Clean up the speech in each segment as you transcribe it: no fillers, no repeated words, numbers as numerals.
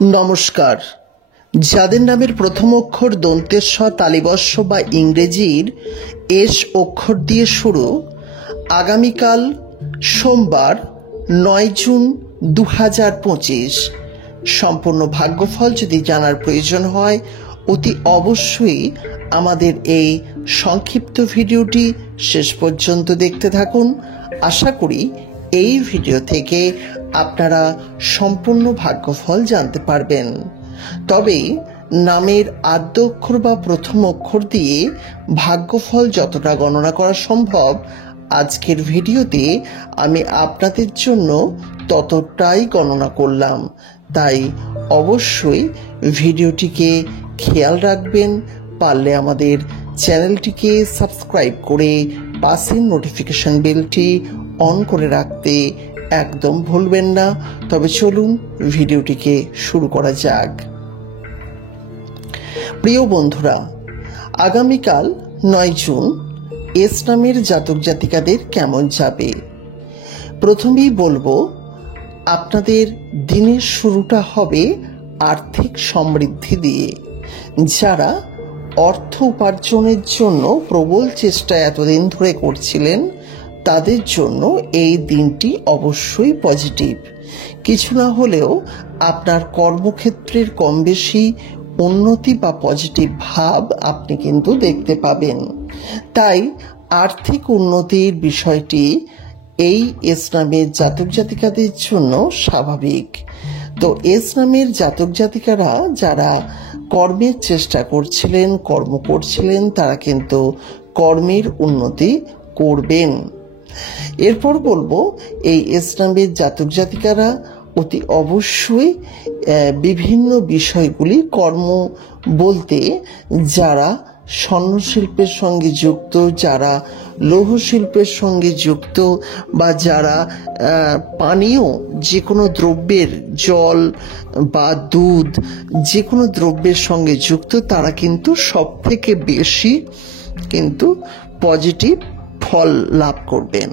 নমস্কার। যাদের নামের প্রথম অক্ষর দন্তেস্ব তালিবস্য বা ইংরেজির এস অক্ষর দিয়ে শুরু, আগামীকাল সোমবার ৯ জুন ২০২৫ সম্পূর্ণ ভাগ্যফল যদি জানার প্রয়োজন হয় অতি অবশ্যই আমাদের এই সংক্ষিপ্ত ভিডিওটি শেষ পর্যন্ত দেখতে থাকুন। আশা করি এই ভিডিও থেকে আপনারা সম্পূর্ণ ভাগ্যফল জানতে পারবেন। তবে নামের আদ্য অক্ষর বা প্রথম অক্ষর দিয়ে ভাগ্যফল যতটা গণনা করা সম্ভব আজকের ভিডিওতে আমি আপনাদের জন্য ততটাই গণনা করলাম। তাই অবশ্যই ভিডিওটিকে খেয়াল রাখবেন। পারলে আমাদের চ্যানেলটিকে সাবস্ক্রাইব করে পাশের নোটিফিকেশন বেলটি অন করে রাখতে একদম ভুলবেন না। তবে চলুন ভিডিওটিকে শুরু করা যাক। প্রিয় বন্ধুরা, আগামীকাল ৯ জুন এস নামের জাতক জাতিকাদের কেমন যাবে? প্রথমেই বলবো, আপনাদের দিনের শুরুটা হবে আর্থিক সমৃদ্ধি দিয়ে। যারা অর্থ উপার্জনের জন্য প্রবল চেষ্টা এতদিন ধরে করছিলেন তাদের জন্য এই দিনটি অবশ্যই পজিটিভ। কিছু না হলেও আপনার কর্মক্ষেত্রের কম বেশি উন্নতি বা পজিটিভ ভাব আপনি কিন্তু দেখতে পাবেন। তাই আর্থিক উন্নতির বিষয়টি এই এস নামের জাতক জাতিকাদের জন্য স্বাভাবিক। তো এস নামের জাতক জাতিকারা যারা কর্মের চেষ্টা করছিলেন, কর্ম করছিলেন, তারা কিন্তু কর্মের উন্নতি করবেন। এরপর বলবো, এই এস নামের জাতক জাতিকারা অতি অবশ্যই বিভিন্ন বিষয়গুলি কর্ম বলতে যারা স্বর্ণশিল্পের সঙ্গে যুক্ত, যারা লৌহ শিল্পের সঙ্গে যুক্ত, বা যারা পানীয় যে কোনো দ্রব্যের, জল বা দুধ যে কোনো দ্রব্যের সঙ্গে যুক্ত, তারা কিন্তু সব থেকে বেশি কিন্তু পজিটিভ ফল লাভ করবেন।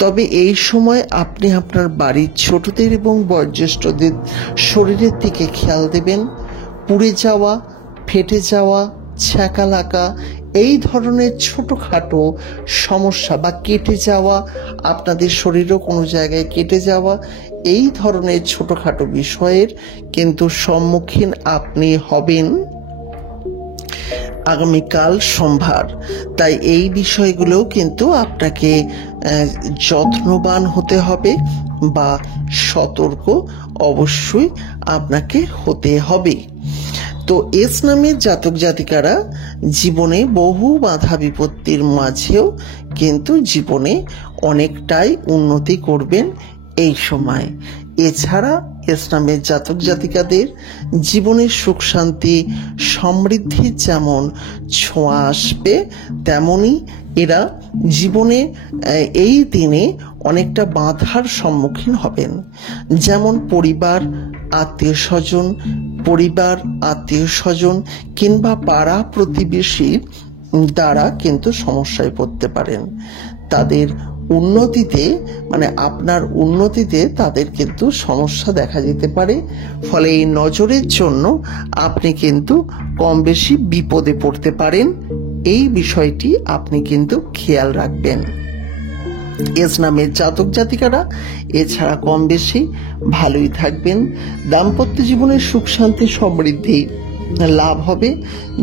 তবে এই সময় আপনি আপনার বাড়ির ছোটদের এবং বয়োজ্যেষ্ঠদের শরীরের দিকে খেয়াল দেবেন। পুড়ে যাওয়া, ফেটে যাওয়া, ছ্যাঁকা লাগা, এই ধরনের ছোটোখাটো সমস্যা বা কেটে যাওয়া, আপনাদের শরীরও কোনো জায়গায় কেটে যাওয়া, এই ধরনের ছোটোখাটো বিষয়ের কিন্তু সম্মুখীন আপনি হবেন আগামীকাল সোমবার। তাই এই বিষয়গুলো কিন্তু আপনাকে যত্নবান হতে হবে বা সতর্ক অবশ্যই আপনাকে হতে হবে। তো এস নামের জাতক জাতিকারা জীবনে বহু বাধা বিপত্তির মাঝেও কিন্তু জীবনে অনেকটাই উন্নতি করবেন এই সময়। এছাড়া এস নামের জাতক জাতিকাদের জীবনের সুখ শান্তি সমৃদ্ধির যেমন ছোঁয়া আসবে, তেমনই এরা জীবনে এই দিনে অনেকটা বাধার সম্মুখীন হবেন। যেমন পরিবার আত্মীয় স্বজন কিংবা পাড়া প্রতিবেশী দ্বারা কিন্তু সমস্যায় পড়তে পারেন। তাদের উন্নতিতে, মানে আপনার উন্নতিতে তাদের কিন্তু সমস্যা দেখা যেতে পারে। ফলে এই নজরের জন্য আপনি কিন্তু কম বেশি বিপদে পড়তে পারেন। এই বিষয়টি আপনি কিন্তু খেয়াল রাখবেন। এস নামের জাতক জাতিকারা এছাড়া কম বেশি ভালোই থাকবেন। দাম্পত্য জীবনের সুখ শান্তি সমৃদ্ধি লাভ হবে,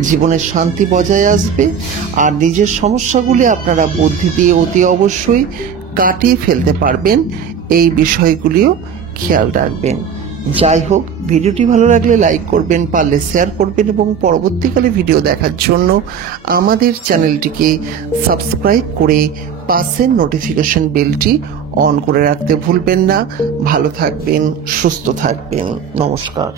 জীবনের শান্তি বজায় আসবে, আর নিজের সমস্যাগুলি আপনারা বুদ্ধি দিয়ে অতি অবশ্যই কাটিয়ে ফেলতে পারবেন। এই বিষয়গুলিও খেয়াল রাখবেন। যাই হোক, ভিডিওটি ভালো লাগলে লাইক করবেন, পারলে শেয়ার করবেন এবং পরবর্তীকালে ভিডিও দেখার জন্য আমাদের চ্যানেলটিকে সাবস্ক্রাইব করে পাশের নোটিফিকেশন বেলটি অন করে রাখতে ভুলবেন না। ভালো থাকবেন, সুস্থ থাকবেন। নমস্কার।